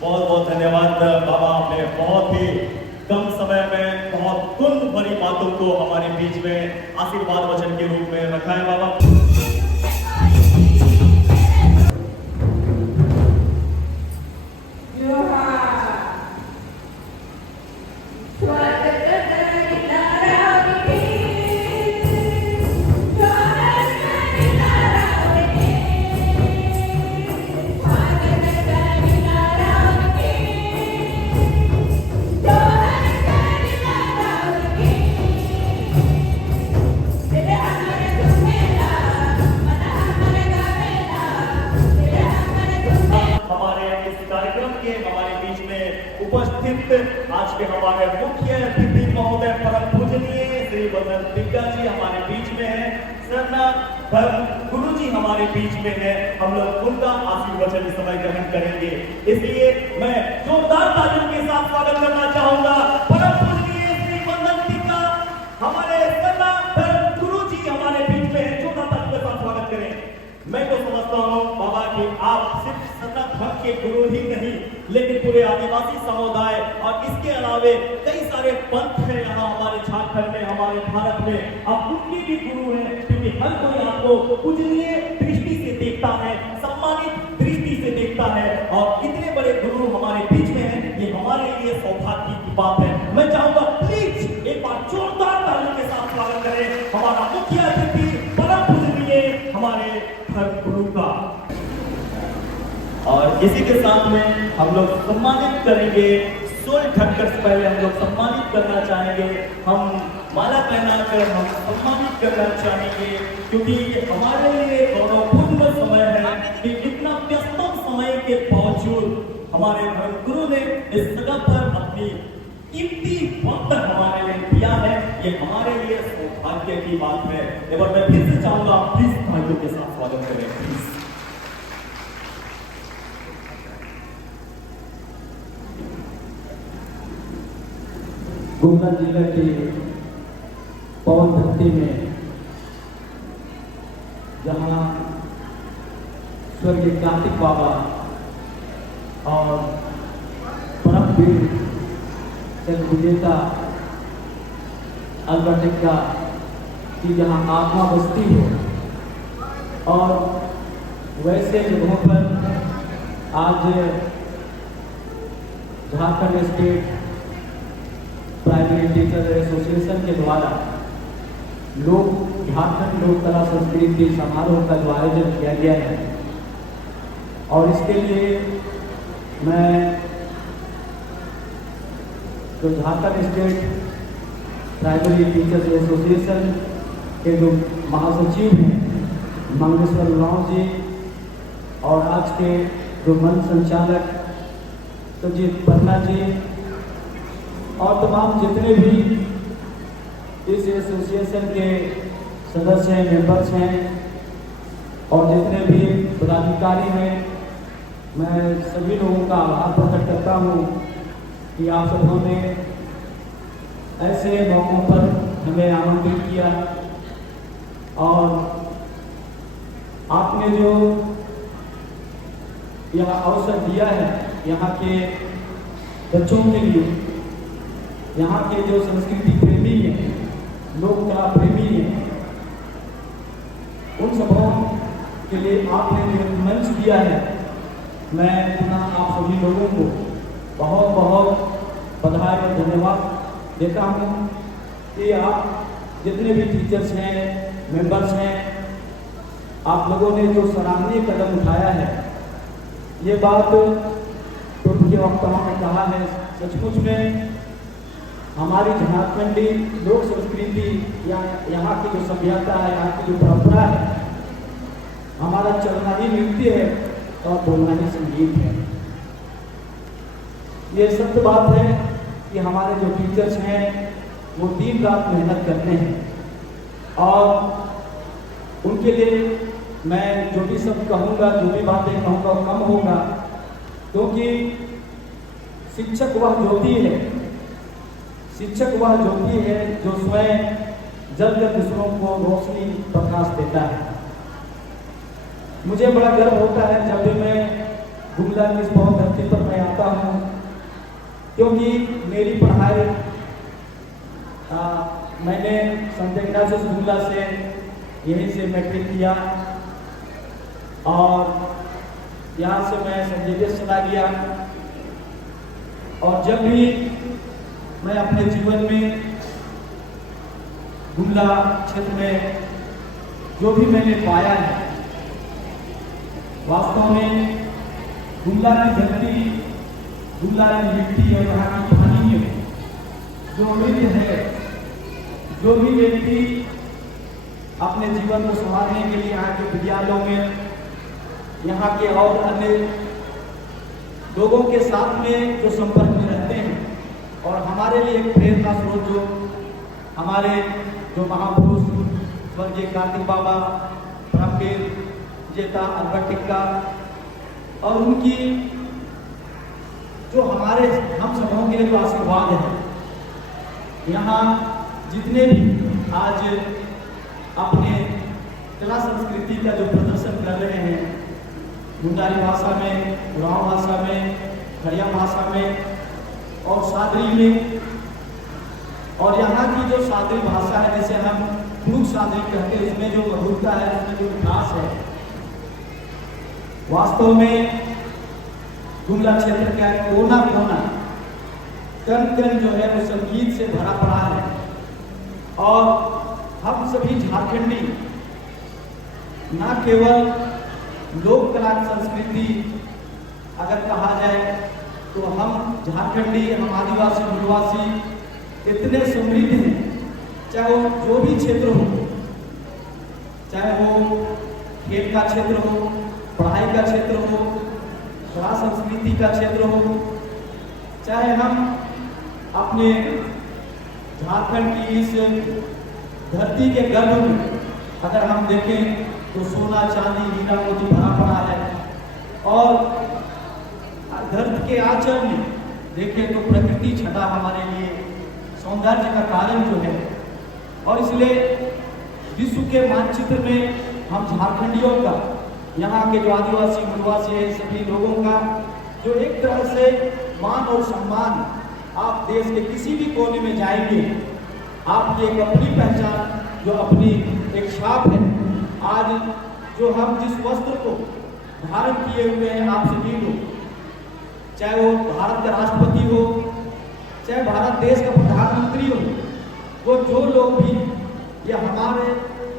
बहुत बहुत धन्यवाद बाबा, आपने बहुत ही कम समय में बहुत गुण भरी बातों को हमारे बीच में आशीर्वाद वचन के रूप में रखा है बाबा। हमारे बीच में उपस्थित आज के हमारे मुख्य अतिथि महोदय परम पूजनीय श्री बंदन दिग्गा जी हमारे बीच में है। सरना धर्म गुरु जी हमारे बीच में है। हम लोग उनका आशीर्वचन इस समय ग्रहण करेंगे, इसलिए मैं जोरदार तालियों के साथ स्वागत करना चाहूंगा। परम पूजनीय श्री बंदन दिग्गा हमारे सरना धर्म गुरु जी हमारे बीच में है। जोरदार तालियों के साथ स्वागत करें। मैं तो समझता हूँ बाबा कि आप सिर्फ सरना धर्म के गुरु ही नहीं, लेकिन पूरे आदिवासी समुदाय और इसके अलावे कई सारे पंथ हैं यहाँ हमारे झारखंड में, हमारे भारत में। आप उनके भी गुरु हैं, क्योंकि हर कोई आपको पूजनीय दृष्टि से देखता है, सम्मानित दृष्टि से देखता है, और इतने बड़े गुरु हमारे बीच में हैं, ये हमारे लिए सौभाग्य की बात है। मैं चाहूंगा प्लीज एक बार जोरदार तालियों के साथ स्वागत करें हमारा मुख्य अतिथि परम पूजनीय हमारे धर्म गुरु का। और इसी के साथ में हम लोग सम्मानित करेंगे, सोल ढककर से पहले हम लोग सम्मानित करना चाहेंगे, हम माला पहनाकर हम सम्मानित करना चाहेंगे, क्योंकि ये हमारे लिए गौरवपूर्ण समय है कि इतना व्यस्तम समय के बावजूद हमारे धर्म गुरु ने इस जगह पर अपनी कीमती वक्त हमारे लिए दिया है। ये हमारे लिए सौभाग्य की बात है। एक बार मैं फिर से चाहूंगा, प्लीज भाइयों के साथ स्वागत करें प्लीज। गुमला जिले के पवन भक्ति में जहाँ स्वर्गीय कार्तिक बाबा और परम वीर चंद्र विजेता अल्बर्टिका की जहाँ आत्मा बसती हो, और वैसे जगहों पर आज Jharkhand state primary teacher association के द्वारा झारखंड लोक कला संस्कृति समारोह का जो आयोजन किया गया है, और इसके लिए मैं जो Jharkhand state primary teachers association के जो महासचिव हैं मंगेश्वर राव जी, और आज के जो मंच संचालक सुजीत पन्ना जी, और तमाम जितने भी इस एसोसिएशन के सदस्य हैं, मेंबर्स हैं, और जितने भी पदाधिकारी हैं, मैं सभी लोगों का आभार प्रकट करता हूँ कि आप सबों ने ऐसे मौकों पर हमें आमंत्रित किया, और आपने जो यह अवसर दिया है यहाँ के बच्चों के लिए, यहाँ के जो संस्कृति प्रेमी हैं, लोक कला प्रेमी हैं, उन सबों के लिए आपने जो मंच दिया है, मैं पुनः आप सभी लोगों को बहुत बहुत बधाई और धन्यवाद देता हूँ कि आप जितने भी टीचर्स हैं, मेंबर्स हैं, आप लोगों ने जो सराहनीय कदम उठाया है, ये बात पूर्व के वक्ताओं ने कहा है, सचमुच में हमारी झारखंडी लोक संस्कृति या यहाँ की जो सभ्यता है, यहाँ की जो परंपरा है, हमारा चलना ही नृत्य है और बोलना ही संगीत है। ये सत्य बात है कि हमारे जो टीचर्स हैं वो दिन रात मेहनत करते हैं, और उनके लिए मैं जो भी सब कहूँगा, जो भी बातें कहूँगा वो कम होगा, क्योंकि शिक्षक वह ज्योति है, शिक्षक वह ज्योति है जो स्वयं जल जल दूसरों को रोशनी प्रकाश देता है। मुझे बड़ा गर्व होता है जब भी मैं गुमला की इस पवन धरती पर मैं आता क्योंकि मेरी पढ़ाई मैंने संत इग्नाशियस गुमला से यहीं से मैट्रिक किया और यहाँ से मैं सेंट जेवियर्स चला गया। और जब भी मैं अपने जीवन में गुमला क्षेत्र में जो भी मैंने पाया है, वास्तव में गुमला की धरती, गुमला की मिट्टी और यहाँ की पानी में जो अमृत है, जो भी व्यक्ति अपने जीवन को संवारने के लिए यहाँ के विद्यालयों में, यहाँ के और अन्य लोगों के साथ में जो संपर्क में रहते हैं और हमारे लिए एक प्रेरणा स्रोत जो हमारे जो महापुरुष स्वर्गीय कार्तिक बाबा, ब्रह्मवीर जेता अल्बर्ट टिक्का और उनकी जो हमारे हम सबों के लिए जो आशीर्वाद है, यहाँ जितने भी आज अपने कला संस्कृति का जो प्रदर्शन कर रहे हैं, मुंडारी भाषा में, उरांव भाषा में, खड़िया भाषा में और सादरी में, और यहाँ की जो सादरी भाषा है जिसे हम पुरुष सादरी कहते हैं, इसमें जो मधुरता है, इसमें जो विकास है, वास्तव में गुमला क्षेत्र का कोना कोना कण कण जो है वो संगीत से भरा पड़ा है। और हम सभी झारखंडी न केवल लोक कला संस्कृति अगर कहा जाए तो हम झारखंडी, हम आदिवासी, मूलवासी इतने समृद्ध हैं, चाहे वो जो भी क्षेत्र हो, चाहे वो खेल का क्षेत्र हो, पढ़ाई का क्षेत्र हो, कला संस्कृति का क्षेत्र हो, चाहे हम अपने झारखंड की इस धरती के गर्भ में अगर हम देखें तो सोना, चांदी, हीरा मोती भरा पड़ा है। और धरती के आंचल में देखें तो प्रकृति छटा हमारे लिए सौंदर्य का कारण जो है। और इसलिए विश्व के मानचित्र में हम झारखंडियों का, यहाँ के जो आदिवासी, मूलवासी है, सभी लोगों का जो एक तरह से मान और सम्मान, आप देश के किसी भी कोने में जाएंगे, आपकी एक अपनी पहचान, जो अपनी एक छाप है। आज जो हम जिस वस्त्र को धारण किए हुए हैं, आप सभी लोग, चाहे वो भारत का राष्ट्रपति हो, चाहे भारत देश का प्रधानमंत्री हो, वो जो लोग भी, ये हमारे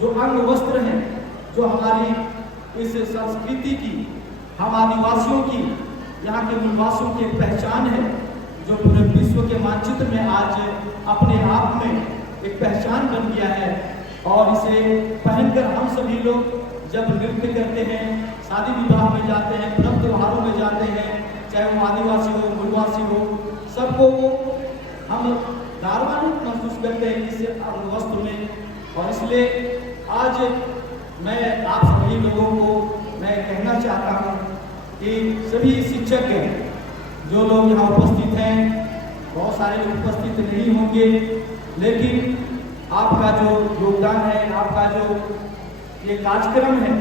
जो अंग वस्त्र हैं, जो हमारी इस संस्कृति की, हम आदिवासियों की, यहाँ के मूलवासियों की एक पहचान है, जो पूरे विश्व के मानचित्र में आज अपने आप में एक पहचान बन गया है। और इसे पहनकर हम सभी लोग जब नृत्य करते हैं, शादी विवाह में जाते हैं, पर्व त्योहारों में जाते हैं, चाहे वो आदिवासी हो, मूलवासी हो, सबको हम गौरवान्वित महसूस करते हैं इस वस्त्र में। और इसलिए आज मैं आप सभी लोगों को मैं कहना चाहता हूँ कि सभी शिक्षक जो लोग यहाँ उपस्थित हैं, बहुत सारे लोग उपस्थित नहीं होंगे, लेकिन आपका जो योगदान है, आपका जो ये कार्यक्रम है,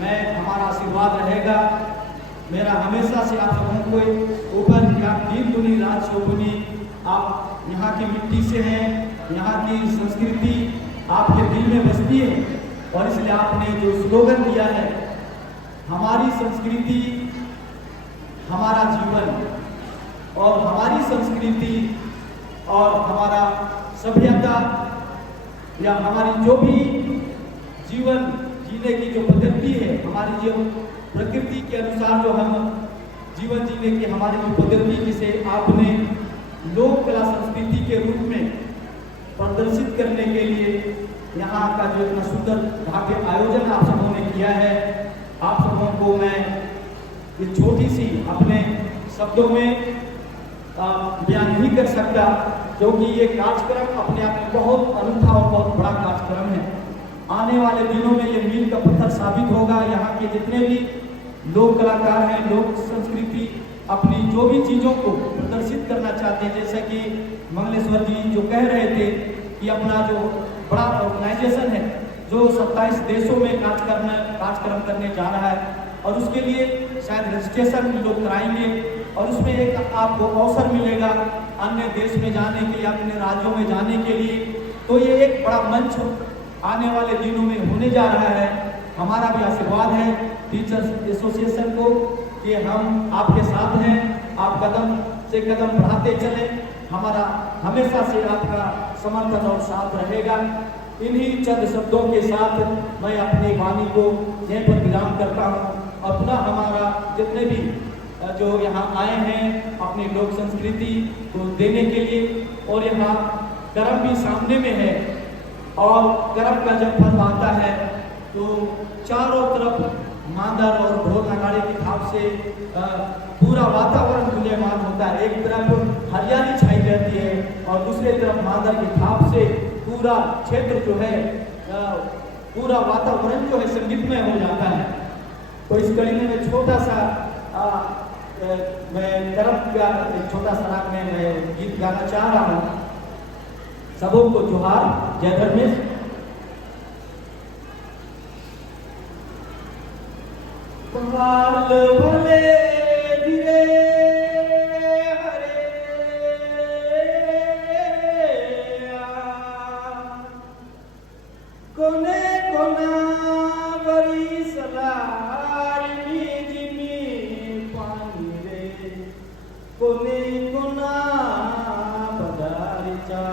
मैं हमारा आशीर्वाद रहेगा मेरा हमेशा से आप सबों को ऊपर दिन दुनी रात चौगुनी। आप यहाँ की मिट्टी से हैं, यहाँ की संस्कृति आपके दिल में बसती है, और इसलिए आपने जो स्लोगन दिया है, हमारी संस्कृति हमारा जीवन, और हमारी संस्कृति और हमारा सभ्यता या हमारी जो भी जीवन जीने की जो पद्धति है, हमारी जो प्रकृति के अनुसार जो हम जीवन जीने की हमारी जो पद्धति, जिसे आपने लोक कला संस्कृति के रूप में प्रदर्शित करने के लिए यहाँ का जो इतना सुंदर भव्य आयोजन आप सबों ने किया है, आप सबों को मैं ये छोटी सी अपने शब्दों में बयान नहीं कर सकता, क्योंकि ये कार्यक्रम अपने आप में बहुत अनूठा और बहुत बड़ा कार्यक्रम है। आने वाले दिनों में ये मील का पत्थर साबित होगा। यहाँ के जितने भी लोक कलाकार हैं, लोक संस्कृति अपनी जो भी चीज़ों को प्रदर्शित करना चाहते हैं, जैसे कि मंगलेश्वर जी जो कह रहे थे कि अपना जो बड़ा ऑर्गेनाइजेशन है जो 27 देशों में कार्यक्रम करने जा रहा है, और उसके लिए शायद रजिस्ट्रेशन लोग कराएंगे और उसमें एक आपको अवसर मिलेगा अन्य देश में जाने के लिए, अपने राज्यों में जाने के लिए। तो ये एक बड़ा मंच आने वाले दिनों में होने जा रहा है। हमारा भी आशीर्वाद है टीचर्स एसोसिएशन को कि हम आपके साथ हैं, आप कदम से कदम बढ़ाते चलें, हमारा हमेशा से आपका समर्थन और साथ रहेगा। इन्हीं चंद शब्दों के साथ मैं अपनी वाणी को यहीं पर विराम करता हूँ। अपना हमारा जितने भी जो यहाँ आए हैं अपनी लोक संस्कृति को देने के लिए, और यहाँ कर्म भी सामने में है, और कर्म का जब फल आता है तो चारों तरफ मांदर और ढोल नगाड़े की थाप से पूरा वातावरण गुंजायमान होता है। एक तरफ हरियाली छाई रहती है और दूसरे तरफ मांदर की थाप से पूरा क्षेत्र जो है, पूरा वातावरण जो है संगीतमय हो जाता है। तो इस कड़ी में मैं छोटा सा मैं कर्म का एक छोटा सा राग में मैं गीत गाना चाह रहा हूँ। सबों को जोहार, जय धर्मेश। बाल भले धीरे हरे कोने कोना बरी सलारी जिमी पानी रे कोने कोना बदारी चा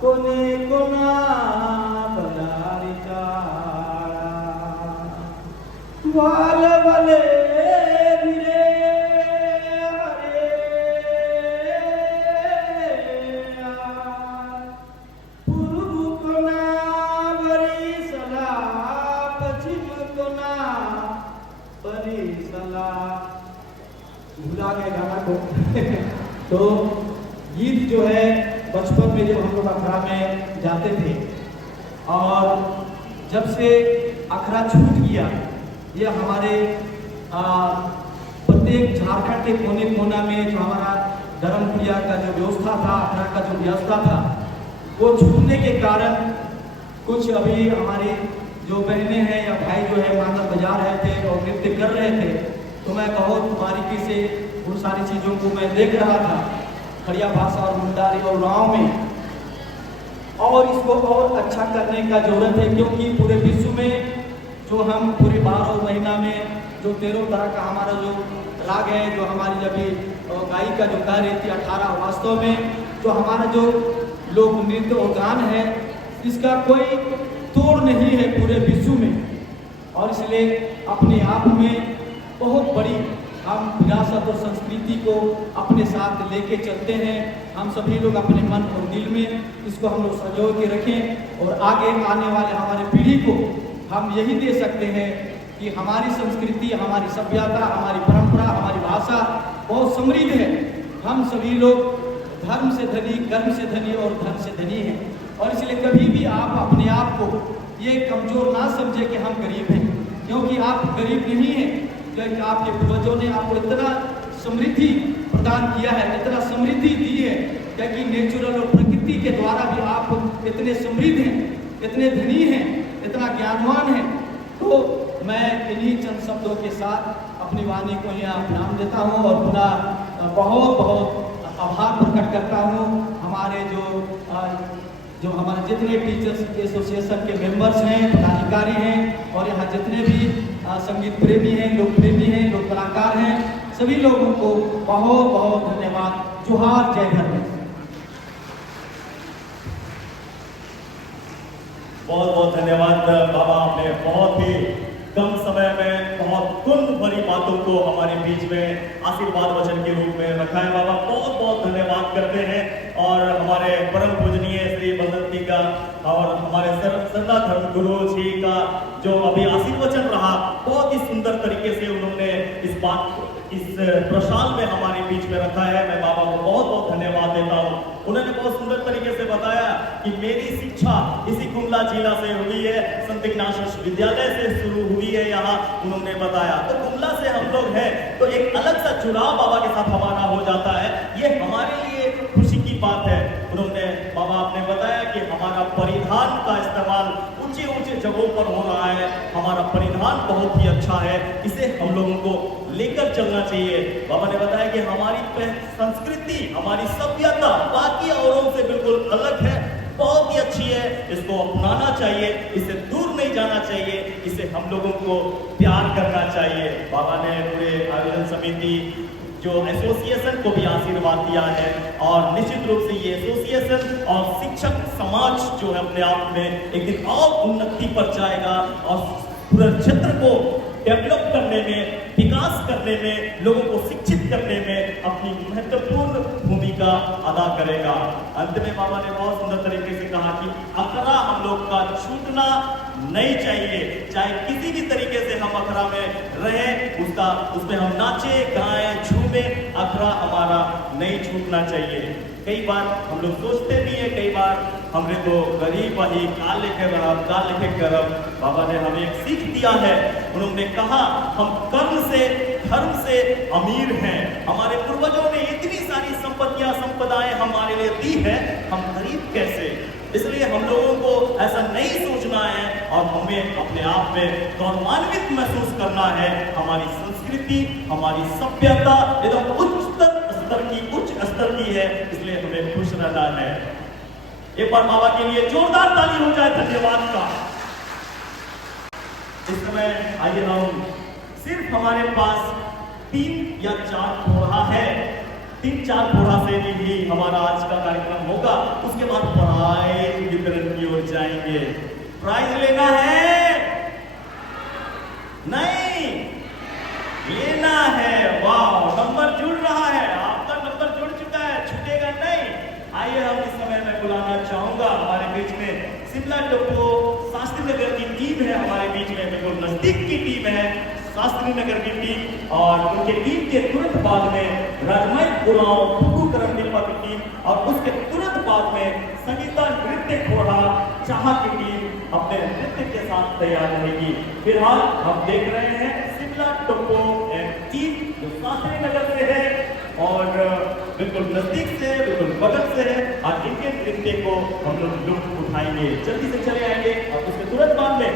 कोने कोना बाल भले धीरे हरे पूर्व कोना बरी सला पश्चिम कोना बरी सला। भुला गए गाना को तो गीत जो है बचपन में जब हम लोग अखड़ा में जाते थे, और जब से अखड़ा छूट गया, ये हमारे प्रत्येक झारखंड के कोने कोना में जो हमारा धर्म क्रिया का जो व्यवस्था था, अखड़ा का जो व्यवस्था था, वो छूटने के कारण कुछ अभी हमारे जो बहनें हैं या भाई जो है मांदर बजा रहे थे और नृत्य कर रहे थे। तो मैं बहुत बारीकी से उन सारी चीज़ों को मैं देख रहा था खड़िया भाषा और मुंडारी और गाँव में, और इसको और अच्छा करने का जरूरत है, क्योंकि पूरे विश्व में जो हम पूरे 12 महीना में जो 13 तरह का हमारा जो राग है, जो हमारी जब गायिका का जो गा रही थी 18, वास्तव में जो हमारा जो लोक नृत्य और गान है, इसका कोई तोड़ नहीं है पूरे विश्व में। और इसलिए अपने आप में बहुत बड़ी हम विरासत और संस्कृति को अपने साथ लेके चलते हैं। हम सभी लोग अपने मन और दिल में इसको हम लोग संजो के रखें, और आगे आने वाले हमारे पीढ़ी को हम यही दे सकते हैं कि हमारी संस्कृति, हमारी सभ्यता, हमारी परंपरा, हमारी भाषा बहुत समृद्ध है। हम सभी लोग धर्म से धनी, कर्म से धनी और धन से धनी हैं, और इसलिए कभी भी आप अपने आप को ये कमजोर ना समझे कि हम गरीब हैं, क्योंकि आप गरीब नहीं हैं, क्योंकि आपके पूर्वजों ने आपको इतना समृद्धि प्रदान किया है, इतना समृद्धि दी है, क्योंकि नेचुरल और प्रकृति के द्वारा भी आप इतने समृद्ध हैं, इतने धनी हैं, इतना ज्ञानवान है। तो मैं इन्हीं चंद शब्दों के साथ अपनी वाणी को यहाँ विराम देता हूँ, और पुनः बहुत बहुत आभार प्रकट करता हूँ हमारे जो हमारे जितने टीचर्स एसोसिएशन के मेंबर्स हैं, पदाधिकारी हैं, और यहाँ जितने भी संगीत प्रेमी हैं, लोक प्रेमी हैं, लोक कलाकार हैं, सभी लोगों को बहुत बहुत धन्यवाद। जोहार, जय धर्मेश। बहुत बहुत धन्यवाद बाबा, आपने बहुत ही कम समय में बहुत गुण भरी बातों को हमारे बीच में आशीर्वाद वचन के रूप में रखा है। बाबा बहुत बहुत धन्यवाद करते हैं, और हमारे परम पूजनीय श्री बसंती का और हमारे सरदा धर्म गुरु जी का जो अभी आशीर्वचन रहा, बहुत ही सुंदर तरीके से उन्होंने इस बात को इस प्रशाल में हमारे बीच में रखा है। मैं बाबा को बहुत बहुत धन्यवाद देता हूँ। उन्होंने बहुत सुंदर तरीके से बताया कि मेरी शिक्षा इसी गुमला जिला से हुई है, संत इग्नाशियस विद्यालय से शुरू हुई है, यहाँ उन्होंने बताया। तो गुमला से हम लोग हैं, तो एक अलग सा जुड़ाव बाबा के साथ हमारा हो जाता है, ये हमारे लिए खुशी की बात है। उन्होंने बाबा आपने बताया कि हमारा परिधान का इस्तेमाल ऊंचे ऊंचे जगहों पर हो रहा है। हमारा परिधान बहुत ही अच्छा है, इसे हम लोगों को लेकर चलना चाहिए। बाबा ने बताया कि हमारी संस्कृति, हमारी सभ्यता बाकी औरों से बिल्कुल अलग है, बहुत ही अच्छी है, इसको अपनाना चाहिए, इससे दूर नहीं जाना चाहिए, इसे हम लोगों को प्यार करना चाहिए। बाबा ने पूरे आयोजन समिति जो एसोसिएशन को भी आशीर्वाद दिया है और निश्चित रूप से ये एसोसिएशन और शिक्षक समाज जो है अपने आप में एक दिन और उन्नति पर जाएगा और पूरे क्षेत्र को डेवलप करने में, विकास करने में, लोगों को शिक्षित करने में अपनी महत्वपूर्ण भूमिका अदा करेगा। अंत में बाबा ने बहुत सुंदर तरीके से कहा कि अखरा हम लोग का छूटना नहीं चाहिए, चाहे किसी भी तरीके से हम अखरा में रहें, उसमें हम नाचे गाएं झूमे, अखरा हमारा नहीं छूटना चाहिए। कई बार हम लोग सोचते भी हैं, कई बार हमने तो गरीब वही का लेके करब। बाबा ने हमें एक सीख दिया है, उन्होंने कहा हम कर्म से, धर्म से अमीर हैं। हमारे पूर्वजों ने इतनी सारी संपदाएं हमारे लिए दी है, हम गरीब कैसे? इसलिए हम लोगों को ऐसा नहीं सोचना है और हमें अपने आप में गौरवान्वित महसूस करना है। हमारी संस्कृति, हमारी सभ्यता एकदम उच्च स्तर की है, इसलिए हमें खुश रहना है। एक बार बाबा के लिए जोरदार ताली हो जाए धन्यवाद का। इस समय आइए हम सिर्फ हमारे पास 3 या 4 घोड़ा है, 3-4 घोड़ा से भी हमारा आज का कार्यक्रम होगा। उसके बाद प्राइज वितरण की ओर जाएंगे। प्राइज लेना है? नहीं लेना है। वाह, नंबर जुड़ रहा है, आपका नंबर जुड़ चुका है, छूटेगा नहीं। आइए हम इस समय में बुलाना चाहूंगा हमारे बीच में शिमला टोपो शास्त्री नगर की टीम है, हमारे बीच में बिल्कुल नजदीक की टीम है शास्त्री नगर की टीम, और उनके टीम के तुरंत बाद में राजमय गुराव फुकूकरण निर्मा की टीम, और उसके तुरंत बाद में संगीता नृत्य घोड़ा चाह की टीम अपने नृत्य के साथ तैयार रहेगी। फिलहाल हम देख रहे हैं शिमला टोपो टीम जो शास्त्री नगर से है और बिल्कुल नजदीक से, बिल्कुल बगल से है, और इनके नृत्य को हम लोग लुत्फ उठाएंगे। जल्दी से चले आएंगे और उसके तुरंत बाद में